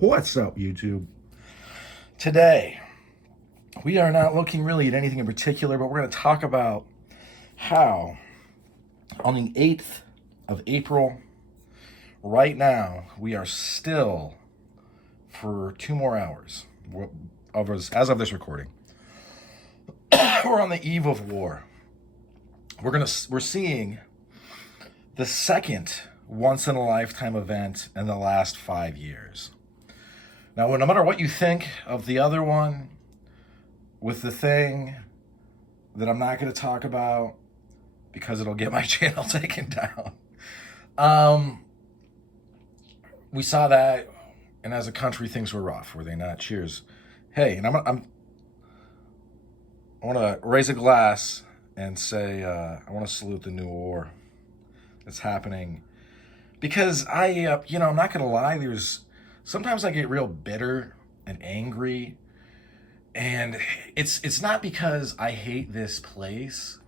What's up, YouTube? Today, we are not looking really at anything in particular, but we're going to talk about how on the 8th of April, right now, we are still, for 2 more hours, as of this recording, we're on the eve of war. We're seeing the second once-in-a-lifetime event in the last 5 years. Now, no matter what you think of the other one, with the thing that I'm not going to talk about because it'll get my channel taken down, we saw that, and as a country, things were rough, were they not? Cheers. Hey, and I want to raise a glass and say I want to salute the new war that's happening, because I'm not gonna lie, sometimes I get real bitter and angry, and it's not because I hate this place,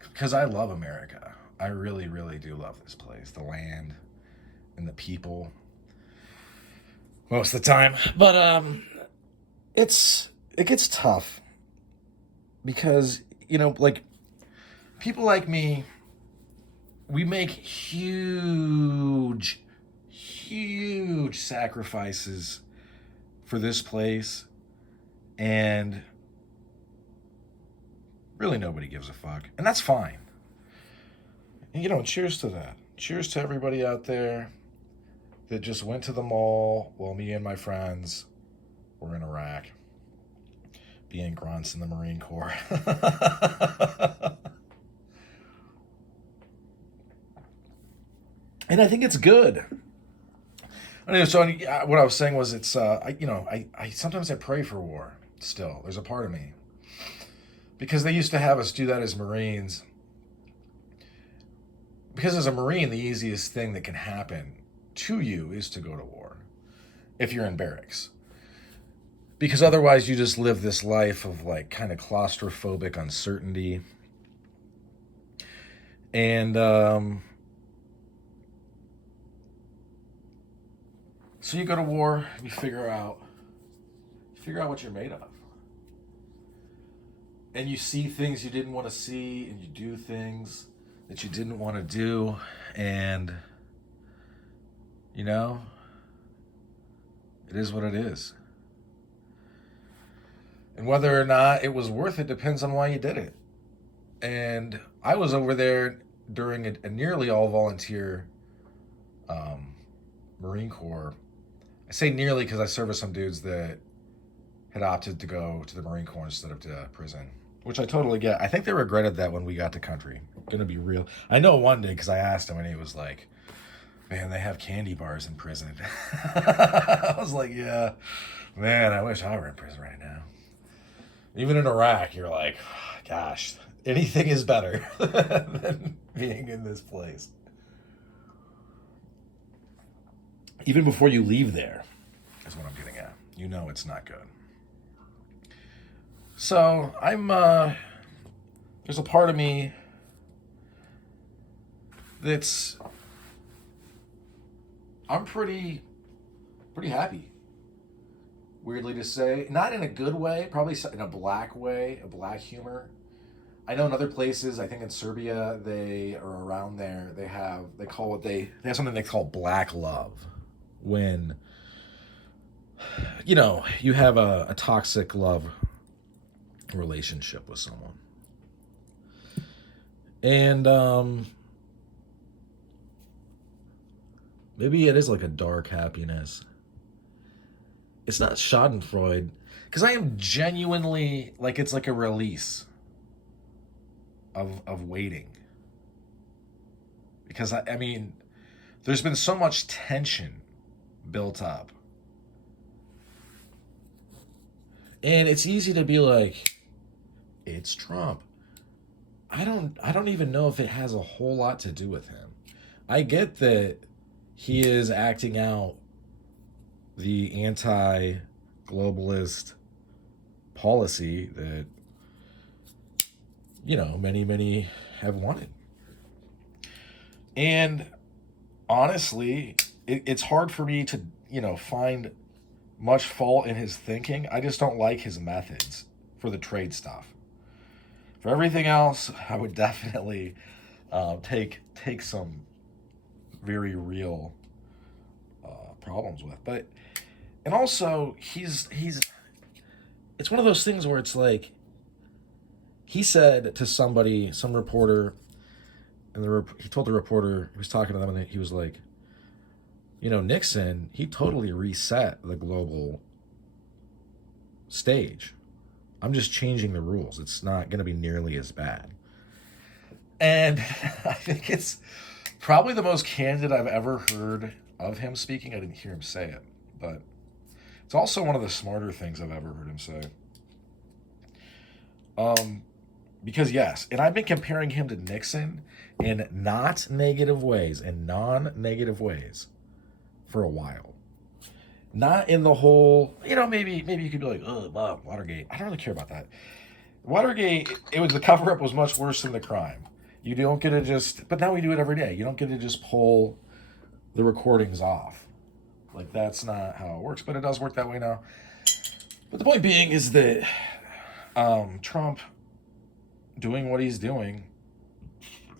because I love America. I really, really do love this place, the land and the people most of the time. But it gets tough because like people like me, we make huge sacrifices for this place, and really nobody gives a fuck, and that's fine. And, cheers to that. Cheers to everybody out there that just went to the mall while me and my friends were in Iraq being grunts in the Marine Corps. And I think it's good. Anyway, so what I was saying was, I sometimes I pray for war. Still, there's a part of me, because they used to have us do that as Marines. Because as a Marine, the easiest thing that can happen to you is to go to war, if you're in barracks. Because otherwise, you just live this life of like kind of claustrophobic uncertainty, and so you go to war, you figure out what you're made of. And you see things you didn't want to see, and you do things that you didn't want to do, and it is what it is. And whether or not it was worth it depends on why you did it. And I was over there during a nearly all volunteer Marine Corps. I say nearly because I serviced some dudes that had opted to go to the Marine Corps instead of to prison, which I totally get. I think they regretted that when we got to country. Gonna be real. I know one day, because I asked him, and he was like, "Man, they have candy bars in prison." I was like, "Yeah, man, I wish I were in prison right now." Even in Iraq, you're like, "Gosh, anything is better than being in this place." Even before you leave there, is what I'm getting at. It's not good. So there's a part of me I'm pretty happy. Weirdly to say, not in a good way, probably in a black way, a black humor. I know in other places, I think in Serbia, they are around there. They have something they call black love. When you have a toxic love relationship with someone, and maybe it is like a dark happiness. It's not schadenfreude, because I am genuinely like, it's like a release of waiting, because I mean there's been so much tension built up, and it's easy to be like, it's Trump. I don't even know if it has a whole lot to do with him. I get that he is acting out the anti-globalist policy that many have wanted, and honestly, it's hard for me to find much fault in his thinking. I just don't like his methods for the trade stuff. For everything else, I would definitely take some very real problems with. But and also he's it's one of those things where it's like he said to somebody, some reporter, and he told the reporter, he was talking to them, and he was like, Nixon, he totally reset the global stage. I'm just changing the rules. It's not going to be nearly as bad. And I think it's probably the most candid I've ever heard of him speaking. I didn't hear him say it, but it's also one of the smarter things I've ever heard him say. Because yes, and I've been comparing him to Nixon in not negative ways, in non-negative ways, for a while. Not in the whole, maybe you could be like, oh, Bob, Watergate. I don't really care about that. Watergate, the cover up was much worse than the crime. You don't get to just, but now we do it every day. You don't get to just pull the recordings off. Like, that's not how it works, but it does work that way now. But the point being is that Trump doing what he's doing,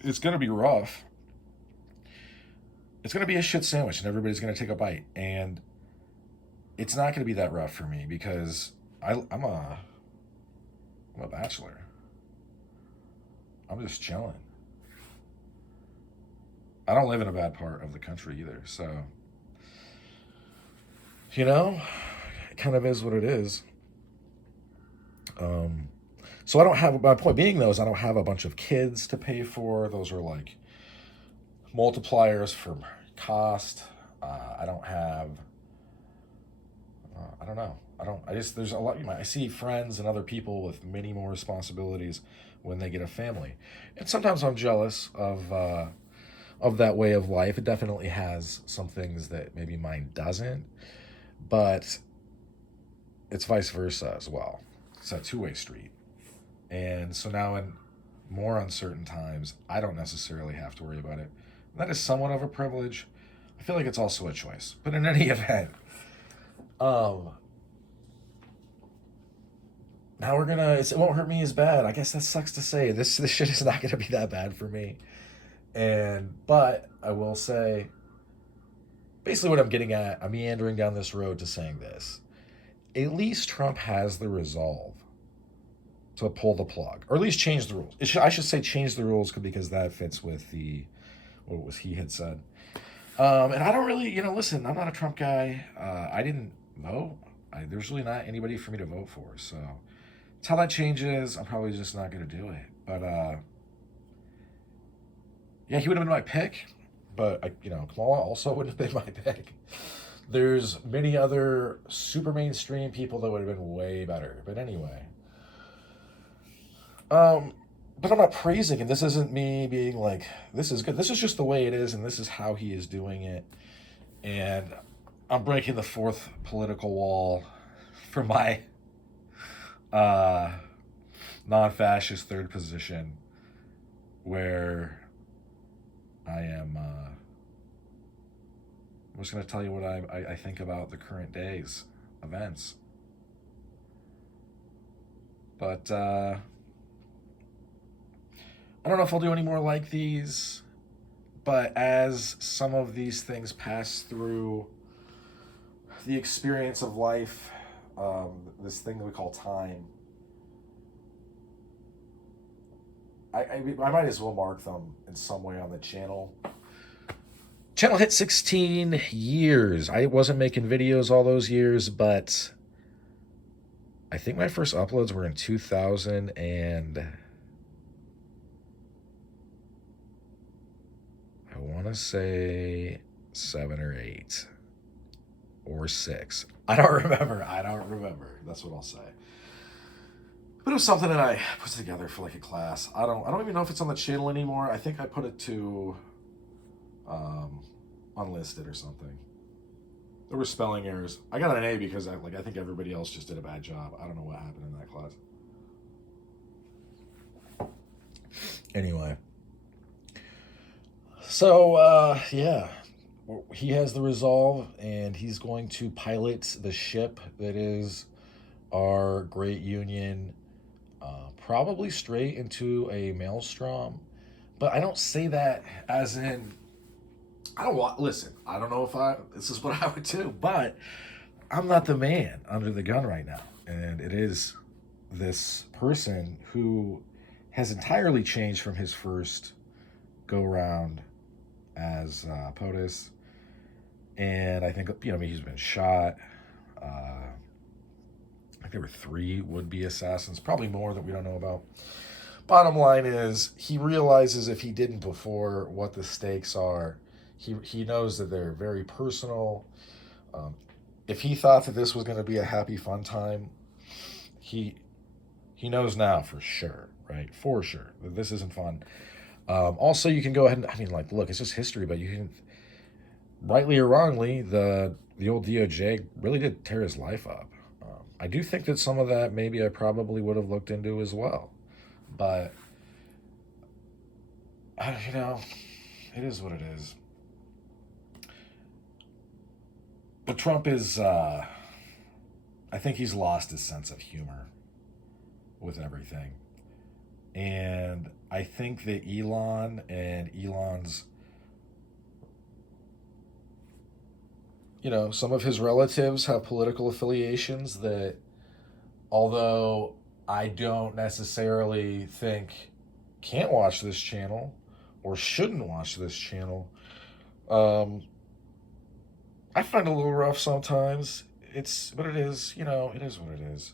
it's going to be rough. It's going to be a shit sandwich, and everybody's going to take a bite. And it's not going to be that rough for me because I'm a bachelor. I'm just chilling. I don't live in a bad part of the country either, so it kind of is what it is. So I don't have, my point being though, is I don't have a bunch of kids to pay for. Those are like multipliers for cost. I don't have, I don't know. There's a lot, I see friends and other people with many more responsibilities when they get a family. And sometimes I'm jealous of that way of life. It definitely has some things that maybe mine doesn't, but it's vice versa as well. It's a two-way street. And so now in more uncertain times, I don't necessarily have to worry about it. That is somewhat of a privilege. I feel like it's also a choice. But in any event, now it won't hurt me as bad. I guess that sucks to say. This shit is not gonna be that bad for me. But I will say, basically what I'm getting at, I'm meandering down this road to saying this. At least Trump has the resolve to pull the plug, or at least change the rules. I should say change the rules because that fits with what he had said. And I don't really, listen, I'm not a Trump guy. I didn't vote. There's really not anybody for me to vote for. So until that changes, I'm probably just not going to do it. But yeah, he would have been my pick. But Kamala also would have been my pick. There's many other super mainstream people that would have been way better. But anyway. But I'm not praising him. This isn't me being like, this is good. This is just the way it is, and this is how he is doing it. And I'm breaking the fourth political wall for my non-fascist third position, where I am I'm just going to tell you what I think about the current day's events. But I don't know if I'll do any more like these, but as some of these things pass through the experience of life, this thing that we call time, I might as well mark them in some way on the channel. Channel hit 16 years. I wasn't making videos all those years, but I think my first uploads were in 2000 and I want to say 7 or 8 or 6. I don't remember. That's what I'll say. But it was something that I put together for like a class. I don't even know if it's on the channel anymore. I think I put it to unlisted or something. There were spelling errors. I got an A because I think everybody else just did a bad job. I don't know what happened in that class. Anyway. So, yeah. he has the resolve, and he's going to pilot the ship that is our great union, probably straight into a maelstrom. But I don't say that as in, I don't want, listen, I don't know if this is what I would do, but I'm not the man under the gun right now. And it is this person who has entirely changed from his first go round as POTUS. And I think, he's been shot. I think there were 3 would-be assassins, probably more that we don't know about. Bottom line is, he realizes if he didn't before what the stakes are. He knows that they're very personal. If he thought that this was going to be a happy, fun time, he knows now for sure, right? For sure, that this isn't fun. Also, you can go ahead and, look, it's just history, but you can, rightly or wrongly, the old DOJ really did tear his life up. I do think that some of that maybe I probably would have looked into as well. But, it is what it is. But Trump is, I think he's lost his sense of humor with everything. And I think that Elon and Elon's, some of his relatives have political affiliations that, although I don't necessarily think can't watch this channel or shouldn't watch this channel, I find it a little rough sometimes. But it is, it is what it is.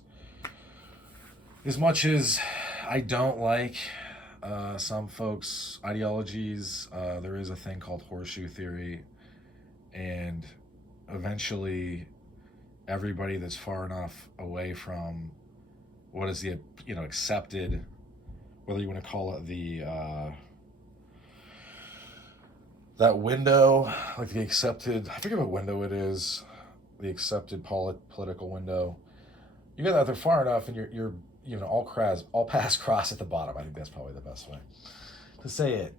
As much as I don't like some folks' ideologies, there is a thing called horseshoe theory, and eventually everybody that's far enough away from what is the accepted, whether you want to call it the that window, like the accepted, I forget what window it is, the accepted political window. You get out there far enough, and you're all paths cross at the bottom. I think that's probably the best way to say it.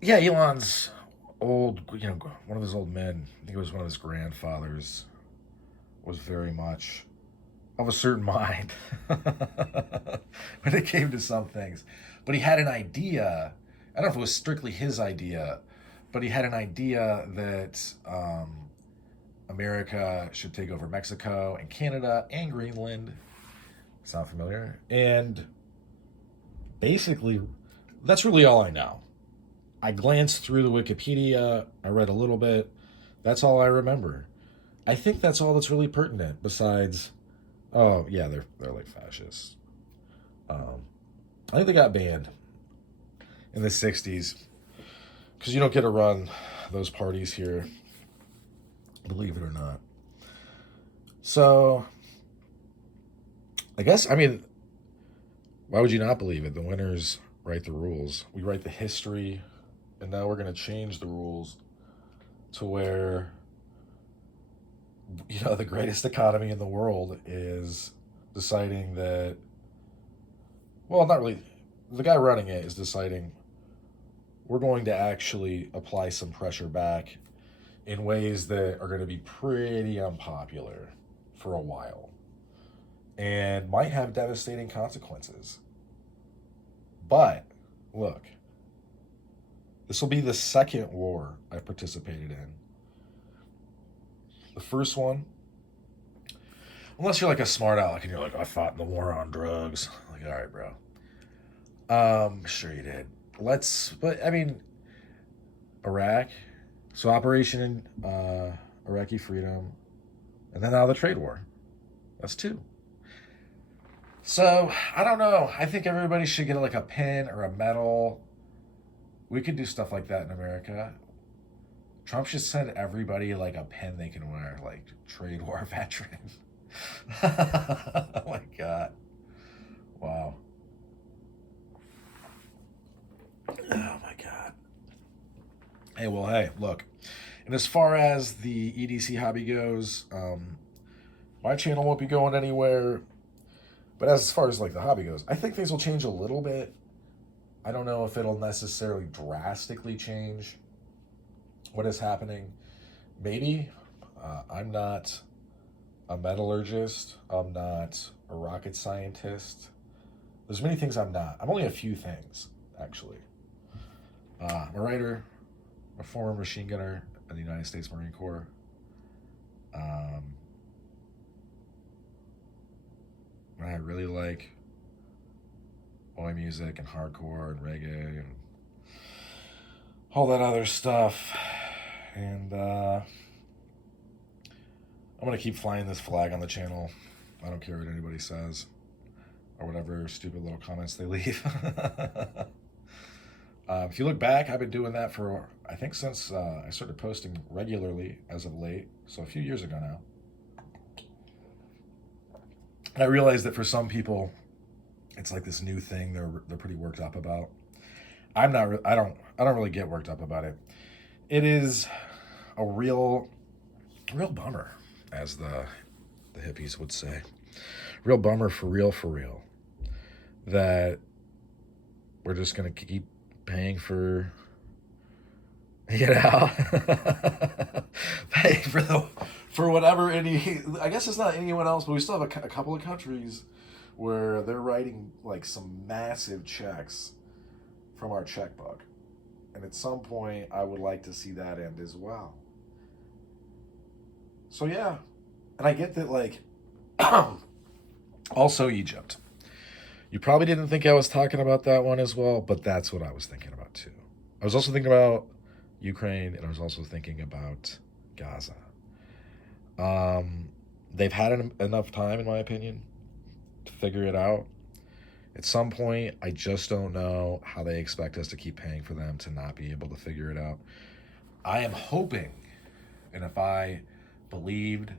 Yeah, Elon's old, one of his old men, I think it was one of his grandfathers, was very much of a certain mind when it came to some things. But he had an idea. I don't know if it was strictly his idea, but he had an idea that America should take over Mexico and Canada and Greenland. Sound familiar? And basically, that's really all I know. I glanced through the Wikipedia. I read a little bit. That's all I remember. I think that's all that's really pertinent. Besides, oh yeah, they're like fascists. I think they got banned in the '60s because you don't get to run those parties here, believe it or not. So, I guess, why would you not believe it? The winners write the rules. We write the history, and now we're going to change the rules to where, the greatest economy in the world is deciding that, well, not really, the guy running it is deciding we're going to actually apply some pressure back in ways that are going to be pretty unpopular for a while and might have devastating consequences. But look, this will be the second war I've participated in. The first one, unless you're like a smart aleck and you're like, I fought in the war on drugs. Like, all right, bro. Sure you did. Iraq. So Operation Iraqi Freedom, and then now the trade war. That's 2. So, I don't know. I think everybody should get like a pin or a medal. We could do stuff like that in America. Trump should send everybody like a pin they can wear, like trade war veteran. Oh my God. Wow. Oh my God. Hey, look. And as far as the EDC hobby goes, my channel won't be going anywhere. But as far as like the hobby goes, I think things will change a little bit. I don't know if it'll necessarily drastically change what is happening. Maybe. I'm not a metallurgist. I'm not a rocket scientist. There's many things I'm not. I'm only a few things, actually. I'm a writer, a former machine gunner in the United States Marine Corps. Um, I really like oi music and hardcore and reggae and all that other stuff. And I'm going to keep flying this flag on the channel. I don't care what anybody says or whatever stupid little comments they leave. If you look back, I've been doing that for, I think, since I started posting regularly as of late, so a few years ago now. And I realized that for some people, it's like this new thing they're pretty worked up about. I'm not. I don't really get worked up about it. It is a real bummer, as the hippies would say. Real bummer for real, that we're just gonna keep paying for, paying for whatever any. I guess it's not anyone else, but we still have a couple of countries where they're writing like some massive checks from our checkbook, and at some point, I would like to see that end as well. So yeah, and I get that, like, also Egypt. You probably didn't think I was talking about that one as well, but that's what I was thinking about too. I was also thinking about Ukraine, and I was also thinking about Gaza. They've had enough time, in my opinion, to figure it out. At some point, I just don't know how they expect us to keep paying for them to not be able to figure it out. I am hoping, and if I believed,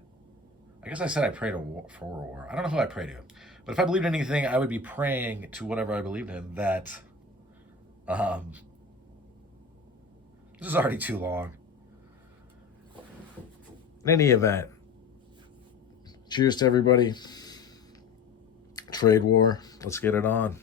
I guess I said I prayed for a war. I don't know who I pray to, but if I believed in anything, I would be praying to whatever I believed in. That this is already too long. In any event, cheers to everybody. Trade war. Let's get it on.